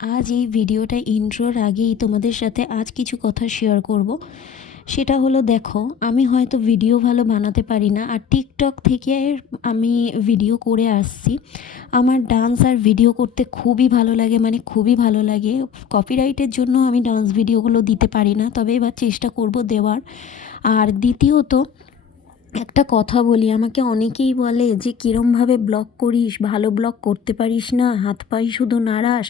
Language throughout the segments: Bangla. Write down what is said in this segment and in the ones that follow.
আজ এই ভিডিওটা ইন্ট্রোর আগেই তোমাদের সাথে আজ কিছু কথা শেয়ার করব। সেটা হলো, দেখো, আমি হয়তো ভিডিও ভালো বানাতে পারি না, আর টিকটক থেকে আমি ভিডিও করে আসছি। আমার ডান্স আর ভিডিও করতে খুবই ভালো লাগে, মানে খুবই ভালো লাগে। কপিরাইটের জন্য আমি ডান্স ভিডিওগুলো দিতে পারি না, তবে এবার চেষ্টা করব দেওয়ার। আর দ্বিতীয়ত একটা কথা বলি, আমাকে অনেকেই বলে যে কীরমভাবে ব্লগ করিস, ভালো ব্লগ করতে পারিস না, হাত পাই শুধু নাড়াস,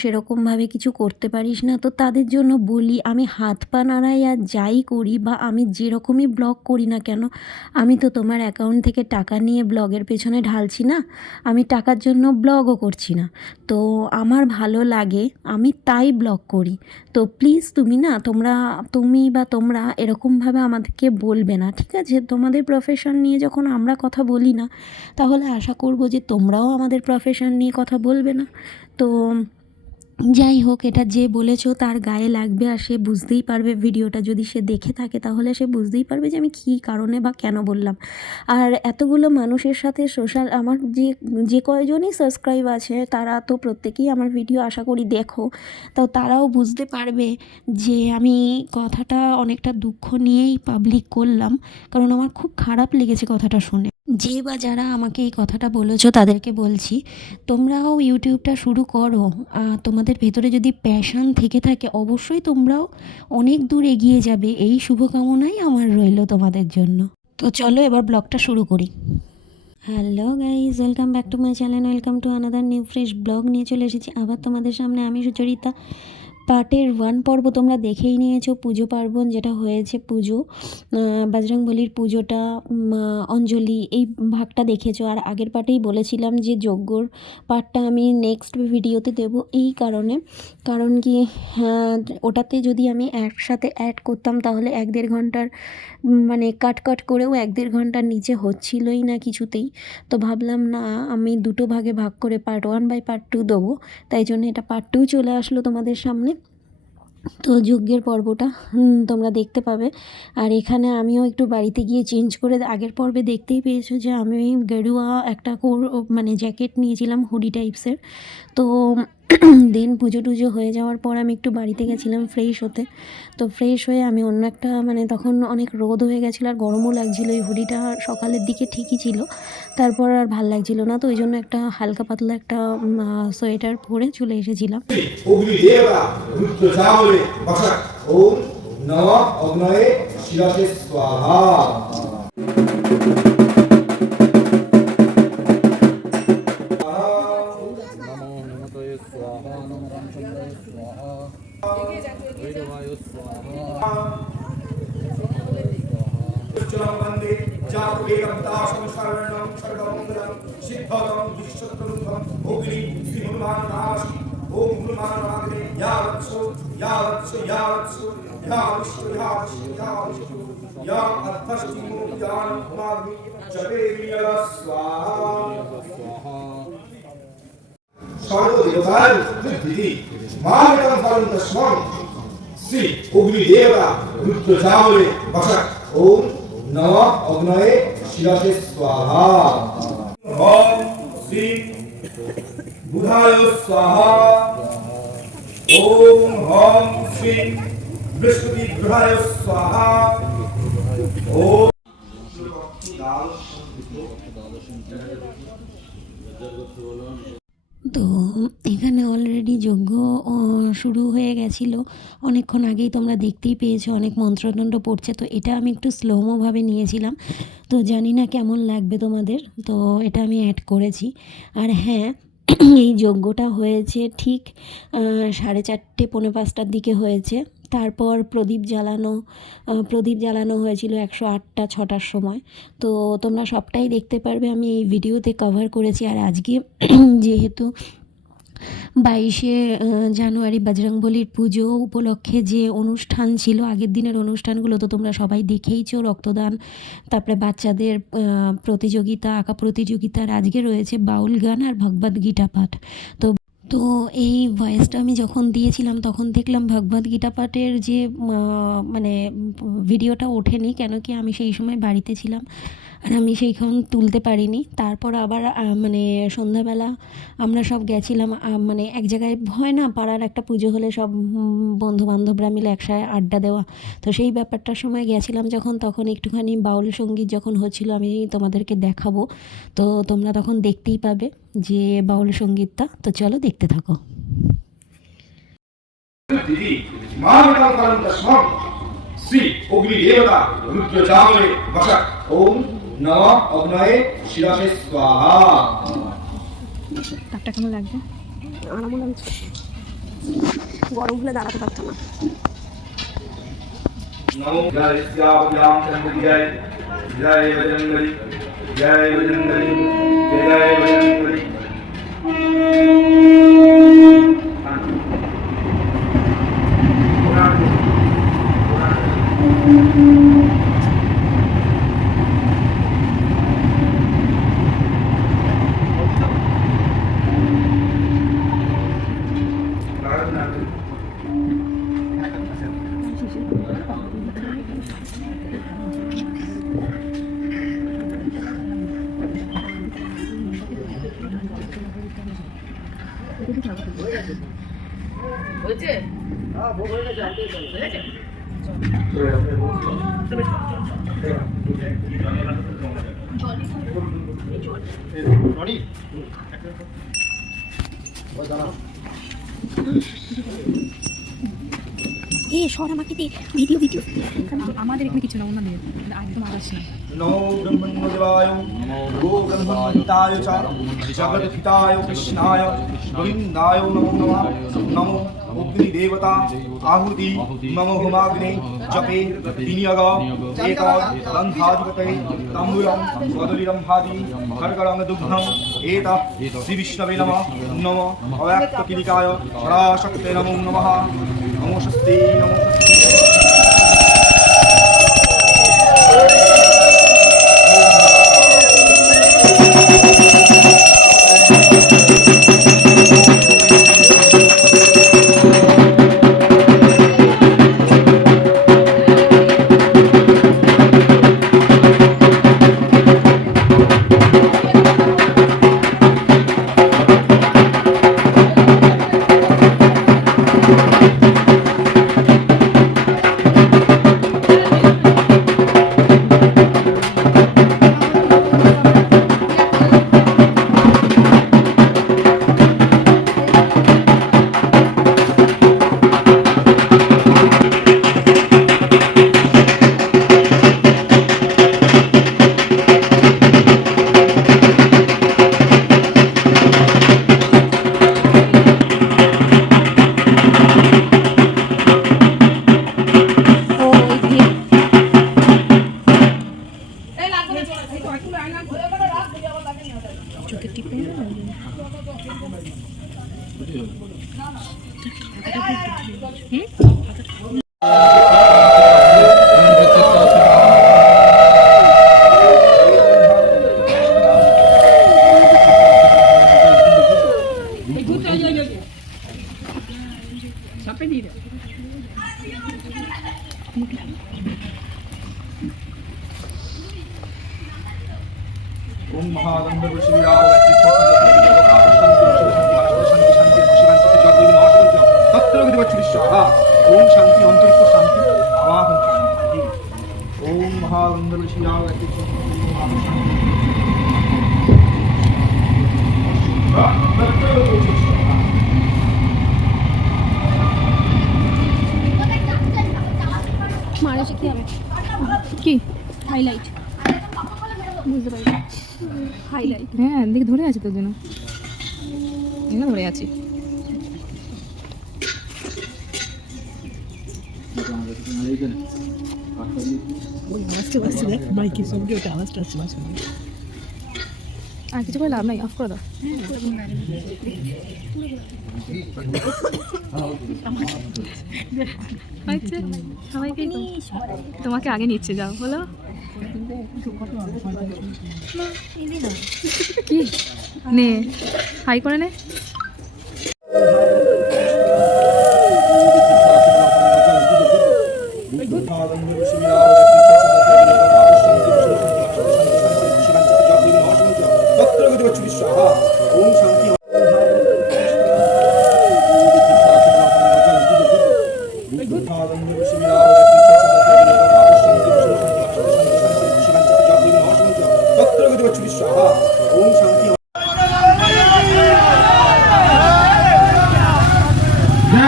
সেরকমভাবে কিছু করতে পারিস না। তো তাদের জন্য বলি, আমি হাত পা নাড়াই আর যাই করি, বা আমি যেরকমই ব্লগ করি না কেন, আমি তো তোমার অ্যাকাউন্ট থেকে টাকা নিয়ে ব্লগের পেছনে ঢালছি না, আমি টাকার জন্য ব্লগও করছি না। তো আমার ভালো লাগে, আমি তাই ব্লগ করি। তো প্লিজ তুমি বা তোমরা এরকমভাবে আমাদেরকে বলবে না, ঠিক আছে? তোমাদের প্রফেশন নিয়ে যখন আমরা কথা বলি না, তাহলে আশা করব যে তোমরাও আমাদের প্রফেশন নিয়ে কথা বলবে না। তো যাই হোক, এটা যে বলেছো তার গায়ে লাগবে, আর সে বুঝতেই পারবে। ভিডিওটা যদি সে দেখে থাকে তাহলে সে বুঝতেই পারবে যে আমি কী কারণে বা কেন বললাম। আর এতগুলো মানুষের সাথে আমার যে যে কয়জনই সাবস্ক্রাইব আছে, তারা তো প্রত্যেকেই আমার ভিডিও আশা করি দেখো। তো তারাও বুঝতে পারবে যে আমি কথাটা অনেকটা দুঃখ নিয়েই পাবলিক করলাম, কারণ আমার খুব খারাপ লেগেছে কথাটা শুনে। যে বা যারা আমাকে এই কথাটা বলেছো তাদেরকে বলছি, তোমরাও ইউটিউবটা শুরু করো। তোমাদের ভেতরে যদি প্যাশন থেকে থাকে, অবশ্যই তোমরাও অনেক দূর এগিয়ে যাবে। এই শুভকামনাই আমার রইলো তোমাদের জন্য। তো চলো এবার ব্লগটা শুরু করি। Hello guys, welcome back to my channel, welcome to another new fresh blog নিয়ে চলে এসেছি আবার তোমাদের সামনে। আমি সুচরিতা। পার্টের 1 পর্ব তোমরা দেখেই নিয়েছো, পুজো পার্বণ যেটা হয়েছে, পুজো, বজরংবলির পুজোটা, অঞ্জলি, এই ভাগটা দেখেছো। আর আগের পার্টেই বলেছিলাম যে যজ্ঞর পার্টটা আমি নেক্সট ভিডিওতে দেব, এই কারণে, কারণ কি, ওটাতে যদি আমি একসাথে অ্যাড করতাম তাহলে 1-1.5 ঘন্টার, মানে কাট কাট করেও 1-1.5 ঘন্টার নিচে হচ্ছিলই না কিছুতেই। তো ভাবলাম না, আমি দুটো ভাগে ভাগ করে পার্ট 1 বাই পার্ট 2 দেবো। তাই জন্য এটা পার্ট 2 চলে আসলো তোমাদের সামনে। তো যজ্ঞের পর্বটা তোমরা দেখতে পাবে। আর এখানে আমিও একটু বাড়িতে গিয়ে চেঞ্জ করে, আগের পর্বে দেখতেই পেয়েছো যে আমি গেরুয়া একটা মানে জ্যাকেট নিয়েছিলাম, হুডি টাইপসের। তো দেন পুজো টুজো হয়ে যাওয়ার পর আমি একটু বাড়িতে গেছিলাম ফ্রেশ হতে। তো ফ্রেশ হয়ে আমি অন্য একটা, মানে তখন অনেক রোদ হয়ে গেছিলো আর গরমও লাগছিলো। এই হুডিটা সকালের দিকে ঠিকই ছিল, তারপর আর ভাল লাগছিলো না, তো ওই জন্য একটা হালকা পাতলা একটা সোয়েটার পরে চলে এসেছিলাম। অগ্নিদেবতা রুদ্রজামলে বসক ওম নমঃ অগ্নয়ে শিরসে স্বাহা। নমো নমতয়ে স্বাহা, নমো রামচন্দ্রায় স্বাহা, ভৈরবায় স্বাহা, উজ্জ্বলং বন্দে জাতবেদং দাসং শরণং সর্বমঙ্গলং সিদ্ধং বিশ্বতরুং অগ্নি শ্রী হনুমান নামাসি। ওম হনুমান নামে ইয়াবৎসু ইয়াবৎসু ইয়াবৎসু ইয়াবৎসু ইয়াবৎসু ইয়াবৎসু ইয়া অর্থষ্টিমু ইয়ান হুমামি জপে বিয়লা স্বাহা। সর্বদেবতার দিদি মানকং ফলন্তস্মং শ্রী অগ্নিদেবতা রুদ্রজামলে বসক ওম নমঃ অগ্নয়ে শিরসে স্বাহা। ওম শ্রী বুধায় স্বাহা। ওম হং শ্রী বৃহস্পতি গ্রহায় স্বাহা। ওম তো এখানে অলরেডি যজ্ঞ শুরু হয়ে গেছিলো অনেকক্ষণ আগেই, তোমরা দেখতেই পেয়েছো, অনেক মন্ত্রদণ্ড পড়ছে। তো এটা আমি একটু স্লোমোভাবে নিয়েছিলাম, তো জানি না কেমন লাগবে তোমাদের, তো এটা আমি অ্যাড করেছি। আর হ্যাঁ, এই যজ্ঞটা হয়েছে ঠিক 4:30 পৌনে 5টার দিকে হয়েছে। তারপর প্রদীপ জ্বালানো হয়েছিল 108টা 6টার সময়। তো তোমরা সবটাই দেখতে পারবে, আমি এই ভিডিওতে কভার করেছি। আর আজকে যেহেতু 22শে জানুয়ারি বজরংবলির পুজো উপলক্ষে যে অনুষ্ঠান ছিল, আগের দিনের অনুষ্ঠানগুলো তো তোমরা সবাই দেখেইছো, রক্তদান, তারপরে বাচ্চাদের প্রতিযোগিতা, আঁকা প্রতিযোগিতা। আর আজকে রয়েছে বাউল গান আর ভগবদ গীতা পাঠ। তো তো এই ভয়েসটা আমি যখন দিয়েছিলাম তখন দেখলাম ভগবদ গীতা পাঠের যে মানে ভিডিওটা ওঠেনি, কেন কি আমি সেই সময় বাড়িতে ছিলাম আর আমি সেইখান তুলতে পারিনি। তারপর আবার মানে সন্ধ্যাবেলা আমরা সব গেছিলাম মানে এক জায়গায় হয় না, পাড়ার একটা পুজো হলে সব বন্ধুবান্ধবরা মিলে একসাথে আড্ডা দেওয়া, তো সেই ব্যাপারটার সময় গেছিলাম যখন, তখন একটুখানি বাউল সঙ্গীত যখন হচ্ছিলো আমি তোমাদেরকে দেখাবো, তো তোমরা তখন দেখতেই পাবে যে বাউল সঙ্গীতটা। তো চলো দেখতে থাকো। দিদি মামিতাং ফলং তস্মং শ্রী অগ্নি দেবতা রুদ্র জামে বসক ওম নমঃ অগ্নয়ে শিরসে স্বাহা। তারটা কেমন লাগবে? আমার মনে হচ্ছে গরম হলে দাঁড়াতে পারতো না। নমো জয় শ্যাম চন্দ্র জয় জয় বজরঙ্গবলী জয় বজরঙ্গবলী জয় বজরঙ্গবলী। এ সর আমাকে দে ভিডিও আমাদের এখানে কিছু না, ওনাদের একদম আওয়াজ না। নমো ব্রহ্মণ্যদেবায় গো ব্রহ্মণ্যতায় চ জগদ্ধিতায় কৃষ্ণায় গোবিন্দায় নমো নমঃ। নমো অগ্নি দেবতা আহুতি মম হোমাগ্নে জপে বিনিয়োগ এক গন্ধাধিপতে তাম্বূলং কদলীরং ভাদি খড়গড়ং দুগ্ধং এতৎ শ্রী বিষ্ণবে নমঃ। নমো অব্যক্তকিলিকায় পরাশক্তে নমো নমঃ। নমো স্বস্তি নমো ओम महागंधर्व शिविरार ओम शांति अंतरिक्ष शांति आवाहन शांति। ओम महागंधर्व शिविरार মারা কি হবে কি হাইলাইট বুঝতে পারি হাইলাইট। হ্যাঁ দেখে ধরে আছে তোর জন্য, এখানে ধরে আছি। আর কিছু করে লাভ নাই, অফ করে দাও। আচ্ছা সবাইকে তোমাকে আগে নিচ্ছে, যাও বলো কি নে হাই করে নে।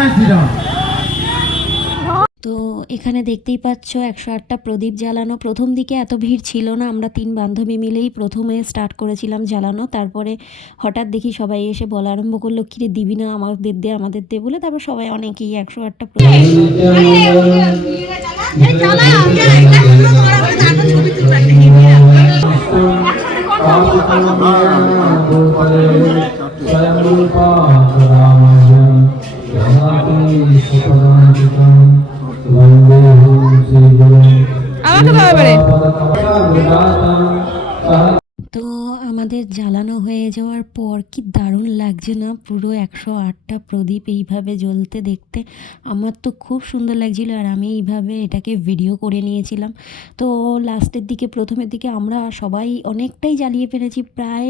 जय श्री राम। তো এখানে দেখতেই পাচ্ছ 108টা প্রদীপ জ্বালানো। প্রথম দিকে এত ভিড় ছিল না, আমরা 3 বান্ধবী মিলেই প্রথমে স্টার্ট করেছিলাম জ্বালানো। তারপরে হঠাৎ দেখি সবাই এসে বলা আরম্ভ করলো, কিরে দিবি না, আমাদের দে বলে। তারপর সবাই অনেকেই 108টা প্রদীপ তো আমাদের জ্বালানো হয়ে যাওয়ার পর কি দারুণ লাগছে না, পুরো 108টা প্রদীপ এইভাবে জ্বলতে দেখতে। আমার তো খুব সুন্দর লাগছিল, আর আমি এইভাবে এটাকে ভিডিও করে নিয়েছিলাম। তো লাস্টের দিকে, প্রথমের দিকে আমরা সবাই অনেকটাই জ্বালিয়ে ফেলেছি, প্রায়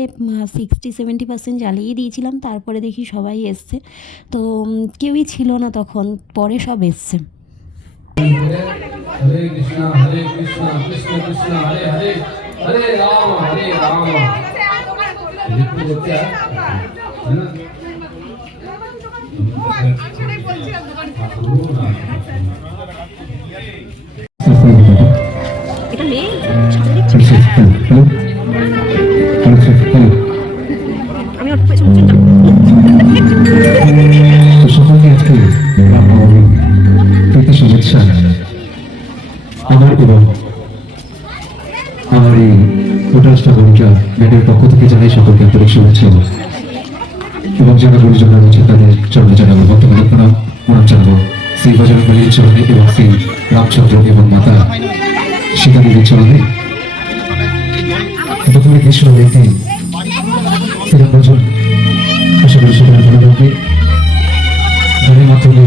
60-70% জ্বালিয়ে দিয়েছিলাম। তারপরে দেখি সবাই এসছে, তো কেউই ছিল না তখন, পরে সব এসছে। हरे कृष्णा कृष्ण कृष्ण हरे हरे हरे राम लिखते हो क्या है ना সকলকে আজকে প্রীতি শুভেচ্ছা। আমার এবং আমার এই ভোটারস্টা ভূমিকা ব্যান্ডের পক্ষ থেকে জানাই সকলকে আন্তরিক শুভেচ্ছা এবং যারা গুরুজনরা রয়েছে তাদের চরণে জানাবো বর্তমানে প্রণাম জানাবো শ্রী বজরং বলির চরণে এবং শ্রী রামচন্দ্র এবং মাতা সীতা দেবীর চরণে। প্রথমে কৃষ্ণ একটি শ্রীরাম ভজন আশা করি সকলে ভালো লাগবে। গানের মাধ্যমে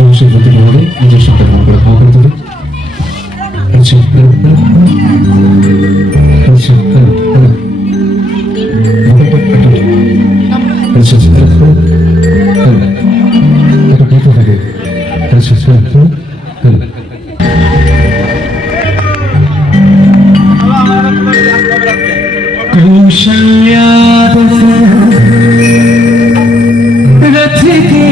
অবশ্যই প্রতি মহলে নিজের সন্তান মন করে ক্ষমা করে দেবে। कौशल्या रथ के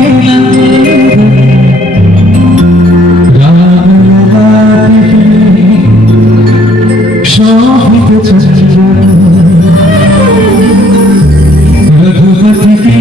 शोभित चंद्र रघुपति के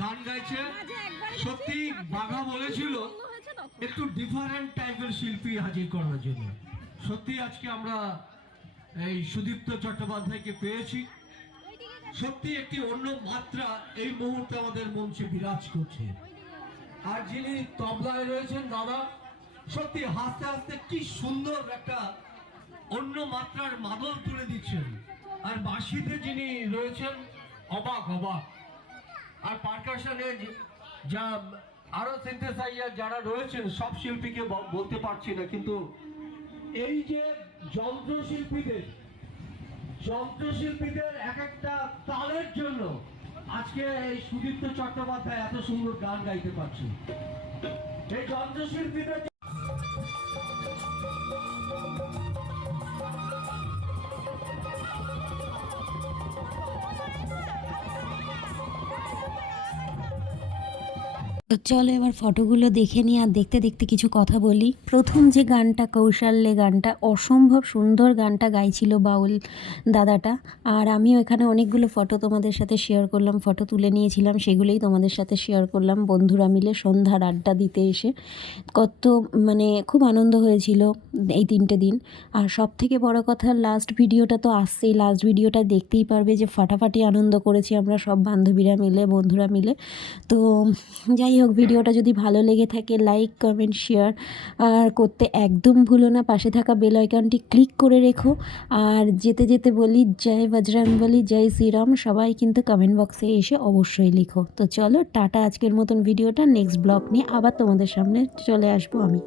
গান গাইছে সত্যি বাঘা বলেছিল একটু ডিফারেন্ট টাইপের শিল্পী হাজির করার জন্য। সত্যি আজকে আমরা এই সুদীপ্ত চট্টোপাধ্যায়কে পেয়েছি, সত্যি একটি অন্য মাত্রা এই মুহূর্তে আমাদের মঞ্চে বিরাজ করছে। আর যিনি তবলায় রয়েছেন দাদা, সত্যি হাসতে হাসতে কি সুন্দর একটা অন্য মাত্রার মাদল তুলে দিচ্ছেন। আর বাঁশিতে যিনি রয়েছেন অবাক অবাক, আর পারকাশনে যা আরো সিনথেসাইজার যারা রয়েছেন সব শিল্পীকে বলতে পারছি না, কিন্তু এই যে যন্ত্রশিল্পীদের এক একটা তালের জন্য আজকে এই সুদীপ্ত চট্টোপাধ্যায় এত সুন্দর গান গাইতে পারছেন। এই যন্ত্রশিল্পীদের তো চলো এবার ফটোগুলো দেখে নিই, আর দেখতে দেখতে কিছু কথা বলি। প্রথম যে গানটা, কৌশল্যে গানটা, অসম্ভব সুন্দর গানটা গাইছিল বাউল দাদাটা। আর আমিও এখানে অনেকগুলো ফটো তোমাদের সাথে শেয়ার করলাম, ফটো তুলে নিয়েছিলাম, সেগুলোই তোমাদের সাথে শেয়ার করলাম বন্ধুরা মিলে সন্ধ্যার আড্ডা দিতে এসে। কত মানে খুব আনন্দ হয়েছিল এই 3টে দিন। আর সব থেকে বড় কথা, লাস্ট ভিডিওটা তো আসছেই, লাস্ট ভিডিওটা দেখতেই পারবে যে ফাটাফাটি আনন্দ করেছি আমরা সব বান্ধবীরা মিলে, বন্ধুরা মিলে। তো যাই হোক, ভিডিওটা যদি ভালো লেগে থাকে লাইক কমেন্ট শেয়ার আর করতে একদম ভুলো না, পাশে থাকা বেল আইকনটি ক্লিক করে রেখো। আর যেতে যেতে বলি জয় বজরংবলী, জয় শ্রীরাম। সবাই কিন্তু কমেন্ট বক্সে এসে অবশ্যই লিখো। তো চলো টাটা, আজকের মতন ভিডিওটা, নেক্সট ব্লগ নিয়ে আবার তোমাদের সামনে চলে আসবো আমি।